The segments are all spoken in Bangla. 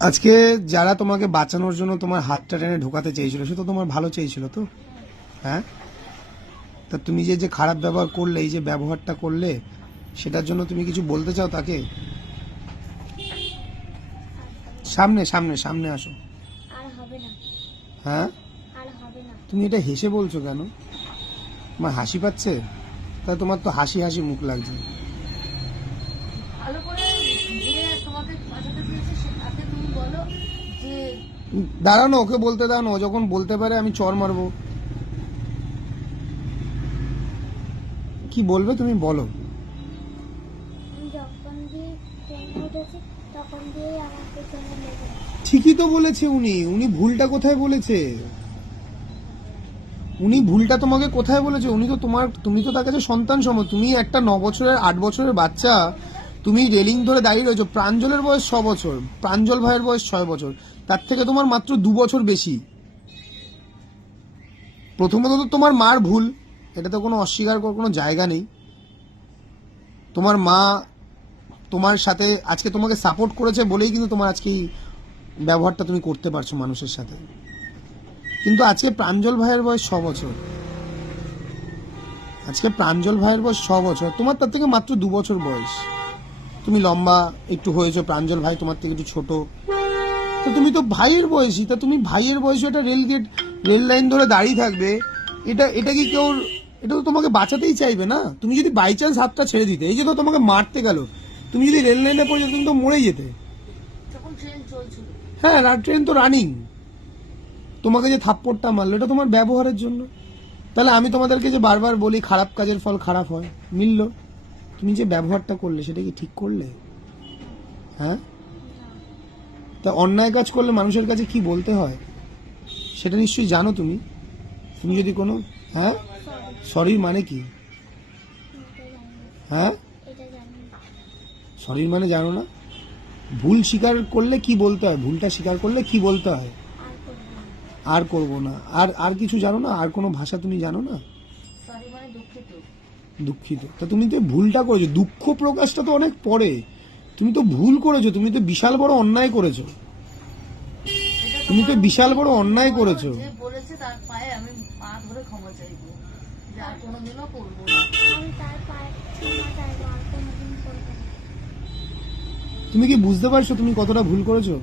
আজকে যারা তোমাকে বাঁচানোর জন্য তোমার হাতটা টেনে ঢোকাতে চেয়েছিল সে তো তোমার ভালো চেয়েছিল তো। হ্যাঁ, তা তুমি যে যে খারাপ ব্যবহার করলে, এই যে ব্যবহারটা করলে, সেটার জন্য তুমি কিছু বলতে চাও তাকে? সামনে সামনে সামনে আসো। আর হবে না। হ্যাঁ, আর হবে না। তুমি এটা হেসে বলছো কেন? তোমার হাসি পাচ্ছে? তা তোমার তো হাসি হাসি মুখ লাগছে। ভালো করে যে তোমাকে বাঁচাতে চেয়েছে তাকে তুমি বলো যে দাঁড়ানো, ওকে বলতে দাও না। ও যখন বলতে পারে আমি চর মারবো। কি বলবে তুমি বলো। আমি যখন দিয়ে ট্রেনে উঠেছি তখন দিয়েই আমার পেছনে লেগে। ঠিকই তো বলেছে উনি। উনি ভুলটা কোথায় বলেছে? উনি ভুলটা তোমাকে কোথায় বলেছে? উনি তো তোমার, তুমি তো তার কাছে সন্তান সম। তুমি একটা 9 বছরের 8 বছরের বাচ্চা, তুমি রেলিং ধরে দাঁড়িয়ে রয়েছো। প্রাঞ্জলের বয়স 6 বছর, প্রাঞ্জল ভাইয়ের বয়স 6 বছর, তার থেকে তোমার মাত্র 2 বছর বেশি। প্রথমত তো তোমার মার ভুল, এটা তো কোনো অস্বীকার করার কোনো জায়গা নেই। তোমার মা তোমার সাথে আজকে তোমাকে সাপোর্ট করেছে বলেই কিন্তু তোমার আজকে এই ব্যবহারটা তুমি করতে পারছো মানুষের সাথে। কিন্তু আজকে প্রাঞ্জল ভাইয়ের বয়স 6 বছর, আজকে প্রাঞ্জল ভাইয়ের বয়স 6 বছর, তোমার তার থেকে মাত্র 2 বছর বয়স। তুমি লম্বা একটু হয়েছো, প্রাঞ্জল ভাই তোমার থেকে একটু ছোট। তো তুমি তো ভাইয়ের বয়সী, তা তুমি ভাইয়ের বয়সে একটা রেল লাইন ধরে দাঁড়িয়ে থাকবে, এটা কি কেউ? এটা তো তোমাকে বাঁচাতেই চাইবে না। তুমি যদি বাই চান্স হাতটা ছেড়ে দিতে, এই যে তো তোমাকে মারতে গেল, তুমি যদি রেল লাইনে পড়ে যেতে, তুমি তো মরেই যেতে। যখন ট্রেন চলছিল হ্যাঁ, ট্রেন তো রানিং। তোমাকে যে থাপ্পড়টা মারলো এটা তোমার ব্যবহারের জন্য। তাহলে আমি তোমাদেরকে যে বারবার বলি খারাপ কাজের ফল খারাপ হয়, মিলল? তুমি যে ব্যবহারটা করলে সেটা কি ঠিক করলে? হ্যাঁ, তা অন্যায় কাজ করলে মানুষের কাছে কি বলতে হয় সেটা নিশ্চয়ই জানো তুমি। তুমি যদি কোনো, হ্যাঁ, সরির মানে কি? হ্যাঁ, এটা জানি না। সরির মানে জানো না? ভুল স্বীকার করলে কি বলতে হয়? ভুলটা স্বীকার করলে কি বলতে হয়? আর করব আর করব না। না। আর কিছু জানো না? আর কোনো ভাষা তুমি জানো না? সরি মানে দুঃখিত। দুঃখিত। তা তুমি তো ভুলটা করেছো, দুঃখ প্রকাশটা তো অনেক পরে। তুমি তো ভুল করেছো, তুমি তো বিশাল বড় অন্যায় করেছো। এটা তুমি তো তোমার বিশাল বড় অন্যায় বলো, করেছো। যে বলেছে তার পায়ে আমি পা ধরে ক্ষমা চাইবো, যে আর কোনোদিনও করবো না। আমি তার পায়ে ক্ষমা চাইবো, আর কোনোদিন করবো না। তুমি কি বুঝতে পারছো তুমি কতটা ভুল করেছো?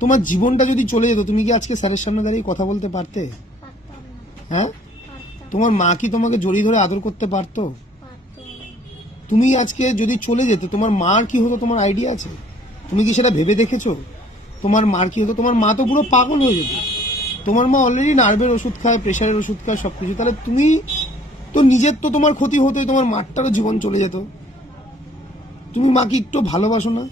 তোমার জীবনটা যদি চলে যেত, তুমি কি আজকে স্যারের সামনে দাঁড়িয়ে কথা বলতে পারতে? পারতাম না। হ্যাঁ, পারতাম তোমার মা কি তোমাকে জড়িয়ে ধরে আদর করতে পারতো? পারতাম না। তুমি আজকে যদি চলে যেত, তোমার মার কি হতো তোমার আইডিয়া আছে? তুমি কি সেটা ভেবে দেখেছো? তোমার মার কি হতো? তোমার মা তো পুরো পাগল হয়ে যেত। তোমার মা অলরেডি নার্ভের ওষুধ খায়, প্রেশারের ওষুধ খায়, সবকিছু। তাহলে তুমি তো নিজের তো তোমার ক্ষতি হতোই, তোমার মারটারও জীবন চলে যেত। তুমি মাকে একটু ভালোবাসো না?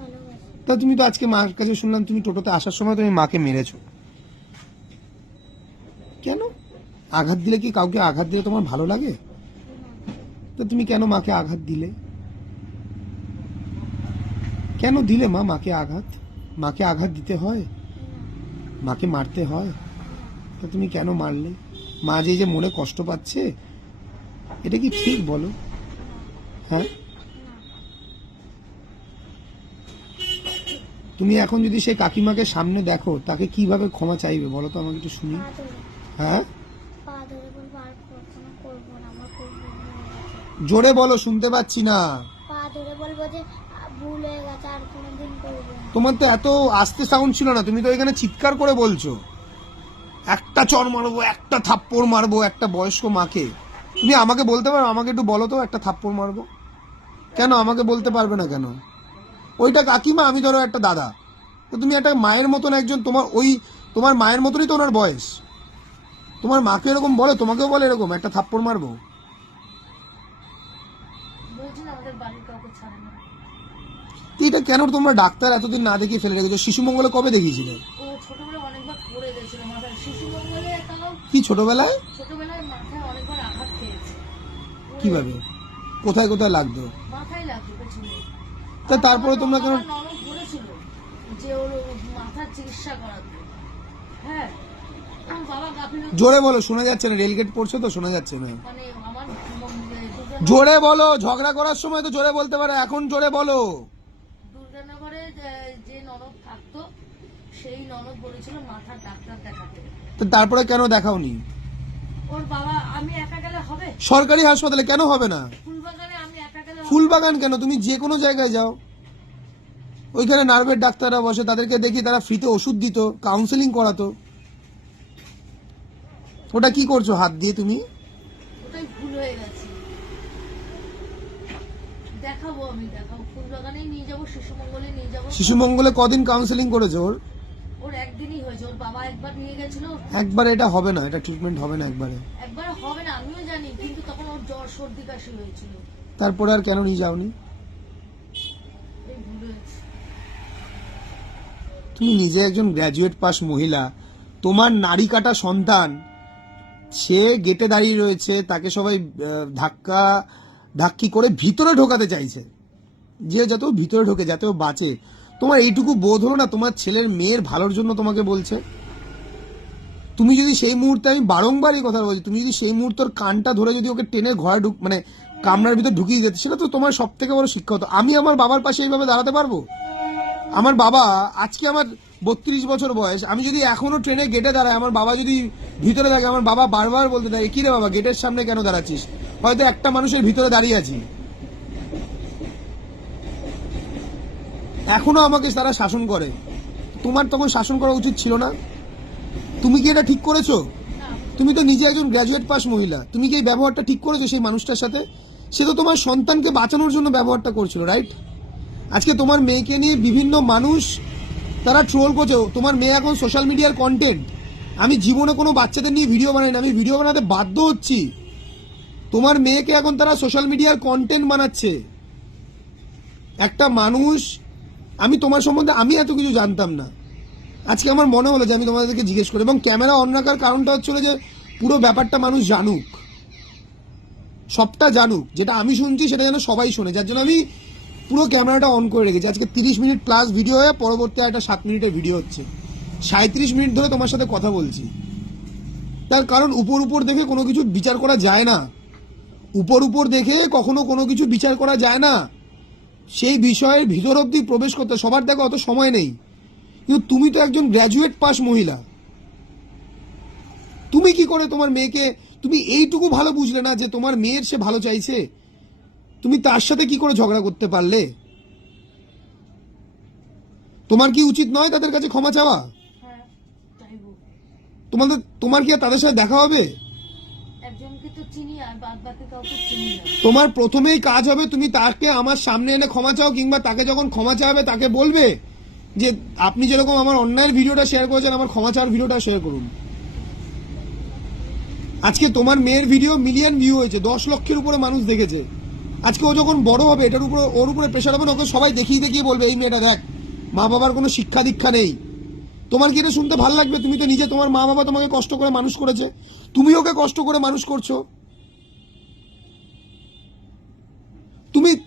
ভালোবাসি। তা তুমি তো আজকে মার কাছে শুনলাম তুমি টোটোতে আসার সময় তুমি মাকে মেরেছো। কেন? আঘাত দিলে কি কাউকে আঘাত দিলে তোমার ভালো লাগে? তা তুমি কেন মাকে আঘাত দিলে? কেন দিলে মা মাকে আঘাত? মাকে আঘাত দিতে হয়? মাকে মারতে হয়? তা তুমি কেন মারলে? মা যে যে মনে কষ্ট পাচ্ছে, এটা কি ঠিক বলো? হ্যাঁ, তুমি এখন যদি সেই কাকিমাকে সামনে দেখো, তাকে কিভাবে ক্ষমা চাইবে বলো তো আমাকে একটু শুনি। পা ধরে। হ্যাঁ, পা ধরে বলবো আর কখনো করবো না, আমার খুব ভুল হয়ে গেছে। জোরে বলো, শুনতে পাচ্ছি না। পা ধরে বলবো যে ভুল হয়ে গেছে, আর কোনোদিন করবো না। তোমার তো এত আস্তে সাউন্ড ছিল না, তুমি তো এখানে চিৎকার করে বলছো একটা চর মারবো, একটা থাপ্পড় মারবো একটা বয়স্ক মাকে। তুমি আমাকে বলতে পারো? আমাকে একটু বলো তো, একটা থাপ্পড় মারবো কেন? আমাকে বলতে পারবে না কেন? ওইটা কাকিমা, আমি ধরো একটা দাদা। তো তুমি একটা মায়ের মতন একজন, তোমার মায়ের মতনই তো ওনার বয়স। তোমার মাকে এরকম বলে, তোমাকেও বলে এরকম একটা থাপ্পড় মারবো? বলছি না আমাদের বাড়ির কাউকে ছাড়ে না। তো এটা কেন তোমরা ডাক্তার এতদিন না দেখিয়ে ফেলে রেখেছো? শিশু মঙ্গলে কবে দেখিয়েছিলে? ও ছোটবেলায় অনেকবার পড়ে গেছিল মাথায়, শিশু মঙ্গলে তাও কি ছোটবেলায়? ছোটবেলায় মাথায় অনেকবার আঘাত খেয়েছে। কিভাবে? কোথায় কোথায় লাগতো? মাথায় লাগতো পেছনে। তা তারপরে তোমরা কেন? আমার ননদ বলেছিল যে ওর মাথার চিকিৎসা করাতে। হ্যাঁ, আমার বাবা গাফিলতি। জোরে বলো, শোনা যাচ্ছে না। রেলগেট পড়ছে তো, শোনা যাচ্ছে না। মানে আমার দুর্গানগর জোরে বলো, ঝগড়া করার সময় তো জোরে বলতে পারো, এখন জোরে বলো। দুর্গানগরে যে ননদ সব থাকতো, সেই ননদ বলেছিল মাথার ডাক্তার দেখাতে। তো তারপরে কেন দেখাওনি? ওর বাবা, আমি একা গেলে হবে? সরকারি হাসপাতালে কেন হবে না? ফুলবাগানে আমি একা গেলে হবে? ফুলবাগান কেন, তুমি যে কোনো জায়গায় যাও, ওইখানে নার্ভের ডাক্তাররা বসে, তাদেরকে দেখি তারা ফ্রিতে ওষুধ দিত, কাউন্সেলিং করাতো। ওটা কি করছো হাত দিয়ে তুমি? ওটাই ভুল হয়ে গেছে। দেখাবো, আমি দেখাবো, ফুলবাগানেই নিয়ে যাবো, শিশু মঙ্গলে নিয়ে যাবো। শিশু মঙ্গলে কদিন কাউন্সেলিং করেছো ওর? ওর একদিনই হয়েছে, ওর বাবা একবার নিয়ে গেছিল। একবারে এটা হবে না, এটা ট্রিটমেন্ট হবে না একবারে। একবার হবে না আমিও জানি, কিন্তু তখন ওর জ্বর সর্দি কাশি হয়েছিল। তারপরে আর কেন নিয়ে যাওনি? এই ভুল হয়েছে। তুমি নিজে একজন গ্র্যাজুয়েট পাস মহিলা, তোমার নারী কাটা সন্তান, সে গেটে দাঁড়িয়ে রয়েছে, তাকে সবাই ধাক্কা ধাক্কি করে ভিতরে ঢোকাতে চাইছে, যে যাতে ও ভিতরে ঢোকে, যাতে ও বাঁচে। তোমার এইটুকু বোধ হলো না তোমার ছেলের মেয়ের ভালোর জন্য তোমাকে বলছে? তুমি যদি সেই মুহূর্তে, আমি বারংবার এই কথা বলছি, তুমি যদি সেই মুহূর্তের কানটা ধরে যদি ওকে টেনে ঘরে মানে কামরার ভিতর ঢুকিয়ে দিতে, সেটা তো তোমার সব থেকে বড় শিক্ষা হতো। আমি আমার বাবার পাশে এইভাবে দাঁড়াতে পারবো? আমার বাবা, আজকে আমার 32 বছর বয়স, আমি যদি এখনো ট্রেনে গেটে দাঁড়াই, আমার বাবা যদি ভিতরে থাকে, আমার বাবা বারবার বলতে থাকে, কি রে বাবা গেটের সামনে কেন দাঁড়াচ্ছিস? হয়তো একটা মানুষের ভিতরে দাঁড়িয়ে আছি। এখনো আমাকে তারা শাসন করে। তোমার তখন শাসন করা উচিত ছিল না? তুমি কি এটা ঠিক করেছো? তুমি তো নিজে একজন গ্র্যাজুয়েট পাস মহিলা, তুমি কি এই ব্যবহারটা ঠিক করেছো সেই মানুষটার সাথে? সে তো তোমার সন্তানকে বাঁচানোর জন্য ব্যবহারটা করছিল, রাইট? আজকে তোমার মেয়েকে নিয়ে বিভিন্ন মানুষ তারা ট্রোল করছে, তোমার মেয়ে এখন সোশ্যাল মিডিয়ার কন্টেন্ট। আমি জীবনে কোনো বাচ্চাদের নিয়ে ভিডিও বানাই না, আমি ভিডিও বানাতে বাধ্য হচ্ছি। তোমার মেয়েকে এখন তারা সোশ্যাল মিডিয়ার কন্টেন্ট বানাচ্ছে। একটা মানুষ, আমি তোমার সম্বন্ধে আমি এত কিছু জানতাম না, আজকে আমার মনে হলো যে আমি তোমাদেরকে জিজ্ঞেস করি। এবং ক্যামেরা অন রাখার কারণটা হচ্ছিল যে পুরো ব্যাপারটা মানুষ জানুক, সবটা জানুক, যেটা আমি শুনছি সেটা যেন সবাই শোনে, যার জন্য আমি পুরো ক্যামেরাটা অন করে রেখেছি। আজকে 30 মিনিট প্লাস ভিডিও হয়ে পরবর্তী একটা 7 মিনিটের ভিডিও হচ্ছে, 37 মিনিট ধরে তোমার সাথে কথা বলছি। তার কারণ উপর উপর দেখে কোনো কিছু বিচার করা যায় না, উপর উপর দেখে কখনো কোনো কিছু বিচার করা যায় না। সেই বিষয়ের ভিতর অব্দি প্রবেশ করতে সবার দেখো অত সময় নেই। কিন্তু তুমি তো একজন গ্র্যাজুয়েট পাস মহিলা, তুমি কি করে তোমার মেয়েকে, তুমি এইটুকু ভালো বুঝলে না যে তোমার মেয়ের সে ভালো চাইছে? তুমি তার সাথে কি করে ঝগড়া করতে পারলে? তোমার কি উচিত নয় তাদের কাছে ক্ষমা চাওয়া? হ্যাঁ, চাইবো। তোমার কি আর তাদের সাথে দেখা হবে? একজনকে তো চিনি, আর বাদ বাকি কাউকে চিনি না। তোমার প্রথমেই কাজ হবে, তুমি তাকে আমার সামনে এনে ক্ষমা চাও, কিংবা তাকে যখন ক্ষমা চাওয়াবে তাকে বলবে যে আপনি যেরকম আমার অন্যায়ের ভিডিওটা শেয়ার করেছেন, আমার ক্ষমা চাওয়ার ভিডিওটা শেয়ার করুন। আজকে তোমার মেয়ের ভিডিও মিলিয়ন ভিউ হয়েছে, 10 লক্ষের উপরে মানুষ দেখেছে। আজকে ও যখন বড় হবে, এটার উপরে ওর উপরে প্রেশার হবে না, ওকে সবাই দেখিয়ে দেখিয়ে বলবে এই মেয়েটা দেখ, মা বাবার কোনো শিক্ষা দীক্ষা নেই। তোমার কি এটা শুনতে ভালো লাগবে? তুমি তো নিজে, তোমার মা বাবা তোমাকে কষ্ট করে মানুষ করেছে, তুমি ওকে কষ্ট করে মানুষ করছো।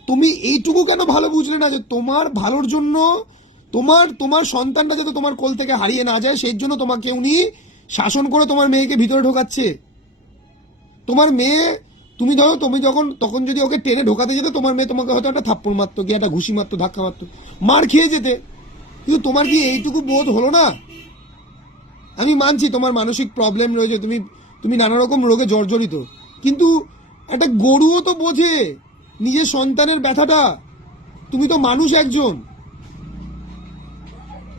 তুমি এইটুকু কেন ভালো বুঝলে না যে তোমার ভালোর জন্য, তোমার সন্তানটা যাতে তোমার কোল থেকে হারিয়ে না যায়, সেই জন্য তোমাকে উনি শাসন করে তোমার মেয়েকে ভিতরে ঢোকাচ্ছে। তোমার মেয়ে, তুমি ধরো তুমি যখন তখন যদি ওকে টেনে ঢোকাতে যেতে, তোমার মেয়ে তোমাকে হয়তো একটা থাপ্পড় মারতো, কি একটা ঘুষি মারতো, ধাক্কা মারতো, মার খেয়ে যেতে। কিন্তু তোমার কি এইটুকু বোধ হলো না? আমি মানছি তোমার মানসিক প্রবলেম রয়েছে, তুমি নানা রকম রোগে জর্জরিত, কিন্তু একটা গরুও তো বোঝে নিজের সন্তানের ব্যথাটা। তুমি তো মানুষ একজন।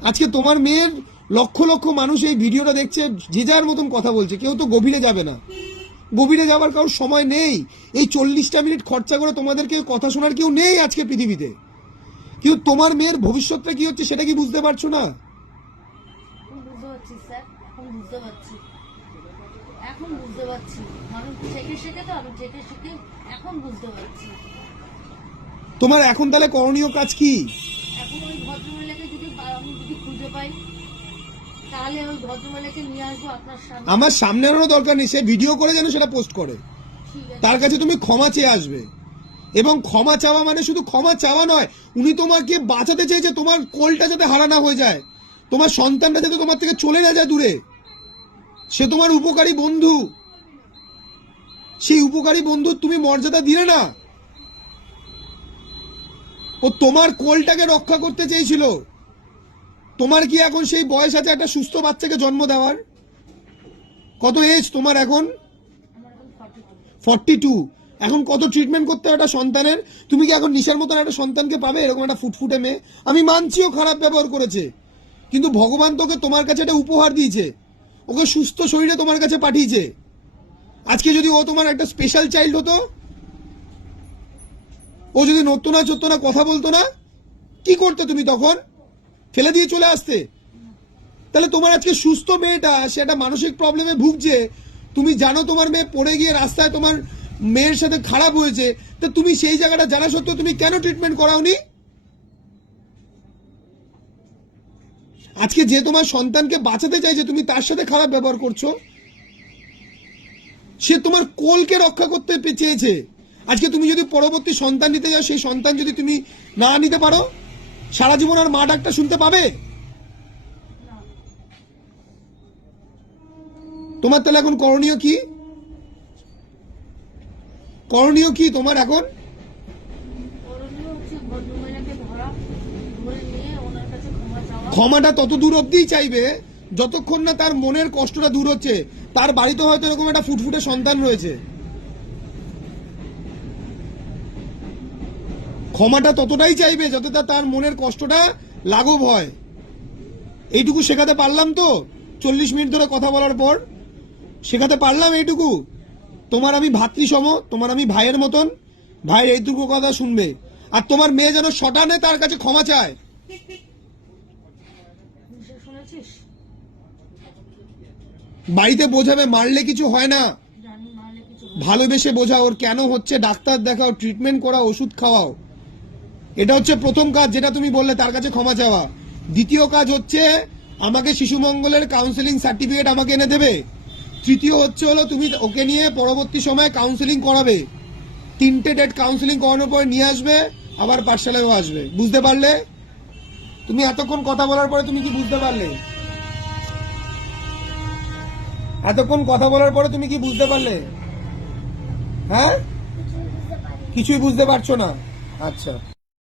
আজকে তোমার মেয়ের লক্ষ লক্ষ মানুষ এই ভিডিওটা দেখছে, যে যার মতন কথা বলছে, কেউ তো গভীরে যাবে না, গভীরে যাবার কারোর সময় নেই। এই 40টা মিনিট খরচা করে তোমাদেরকে কথা শোনার কেউ নেই আজকে পৃথিবীতে। কিন্তু তোমার মেয়ের ভবিষ্যৎটা কি হচ্ছে সেটা কি বুঝতে পারছো না? বুঝতে পারছি স্যার, এখন বুঝতে পারছি, এখন বুঝতে পারছি। মানুষ শেখে শেখে তো, আমি শেখে শেখে এখন বুঝতে পারছি। তোমার এখন তাহলে করণীয় কাজ কি? এখন ওই ভদ্রমহিলাকে যদি আমি খুঁজে পাই, তাহলে ওই ভদ্রমহিলাকে নিয়ে আসবো আপনার সামনে। আমার সামনে আনারও দরকার নেই, সে ভিডিও করে যেন সেটা পোস্ট করে, ঠিক আছে। তার কাছে তুমি ক্ষমা চেয়ে আসবে। এবং ক্ষমা চাওয়া মানে শুধু ক্ষমা চাওয়া নয়, উনি তোমাকে বাঁচাতে চেয়েছে, তোমার কোলটা যাতে হারা না হয়ে যায়, তোমার সন্তানটা যাতে তোমার থেকে চলে না যায় দূরে। সে তোমার উপকারী বন্ধু, সেই উপকারী বন্ধুর তুমি মর্যাদা দিলে না। ও তোমার কোলটাকে রক্ষা করতে চেয়েছিল, তোমার কি এখন সেই বয়স আছে একটা সুস্থ বাচ্চাকে জন্ম দেওয়ার? কত এজ তোমার এখন? আমার এখন 42। 42। এখন কত ট্রিটমেন্ট করতে হয় একটা সন্তানের? তুমি কি এখন নিশার মতন একটা সন্তানকে পাবে, এরকম একটা ফুটফুটে মেয়ে? আমি মানছিও খারাপ ব্যবহার করেছে, কিন্তু ভগবান তোকে তোমার কাছে একটা উপহার দিয়েছে, ওকে সুস্থ শরীরে তোমার কাছে পাঠিয়েছে। আজকে যদি ও তোমার একটা স্পেশাল চাইল্ড হতো, ও যদি নড়তো না চড়তো না কথা বলতো না, কি করতে তুমি তখন? ফেলে দিয়ে চলে আসতে? তাহলে তোমার আজকে সুস্থ মেয়েটা সে একটা মানসিক প্রবলেমে ভুগছে, তুমি জানো তোমার মেয়ে পড়ে গিয়ে রাস্তায় তোমার মেয়ের সাথে খারাপ হয়েছে, তা তুমি সেই জায়গাটা জানা সত্ত্বেও তুমি কেন ট্রিটমেন্ট করাওনি? আজকে যে তোমার সন্তানকে বাঁচাতে চাইছে তুমি তার সাথে খারাপ ব্যবহার করছো। সে তোমার কোলকে রক্ষা করতে চেয়েছে। আজকে তুমি যদি পরবর্তী সন্তান নিতে যাও, সেই সন্তান যদি তুমি না নিতে পারো, সারা জীবন আর মা ডাকটা শুনতে পাবে? না, তোমার তাহলে এখন করণীয় কি? করণীয় কি তোমার এখন? করণীয় হচ্ছে ভদ্রমহিলাকে ধরে নিয়ে ওনার কাছে ক্ষমা চাওয়া। ক্ষমাটা তত দূর অব্দিই চাইবে যতক্ষণ না তার মনের কষ্টটা দূর হচ্ছে। তার বাড়িতে হয়তো এরকম একটা ফুটফুটে সন্তান রয়েছে। ক্ষমাটা ততটাই চাইবে যতটা তার মনের কষ্টটা লাঘব হয়। এইটুকু শেখাতে পারলাম তো 40 মিনিট ধরে কথা বলার পর? শেখাতে পারলাম এইটুকু? তোমার আমি ভাতৃসম, তোমার আমি ভাইয়ের মতন, ভাইয়ের এইটুকু কথা শুনবে। আর তোমার মেয়ে যেন শটানে তার কাছে ক্ষমা চায়। নিশা শুনেছিস? বাড়িতে বোঝাবে, মারলে কিছু হয় না, জানি মারলে কিছু ভালোবেসে বোঝাও, ওর কেন হচ্ছে ডাক্তার দেখাও, ট্রিটমেন্ট করাও, ওষুধ খাওয়াও। এটা হচ্ছে প্রথম কাজ, যেটা তুমি বললে, তার কাছে ক্ষমা চাওয়া। দ্বিতীয় কাজ হচ্ছে আমাকে শিশু মঙ্গলের কাউন্সেলিং সার্টিফিকেট আমাকে এনে দেবে। তৃতীয় হচ্ছে হলো তুমি ওকে নিয়ে পরবর্তী সময়ে কাউন্সেলিং করাবে। 3টে ডেট কাউন্সেলিং করানোর পরে নিয়ে আসবে, আবার পাঠশালায়ও আসবে। বুঝতে পারলে? তুমি এতক্ষণ কথা বলার পরে তুমি কি বুঝতে পারলে? এতক্ষণ কথা বলার পরে তুমি কি বুঝতে পারলে? হ্যাঁ, কিছুই বুঝতে পারি কিছুই বুঝতে পারছো না? আচ্ছা।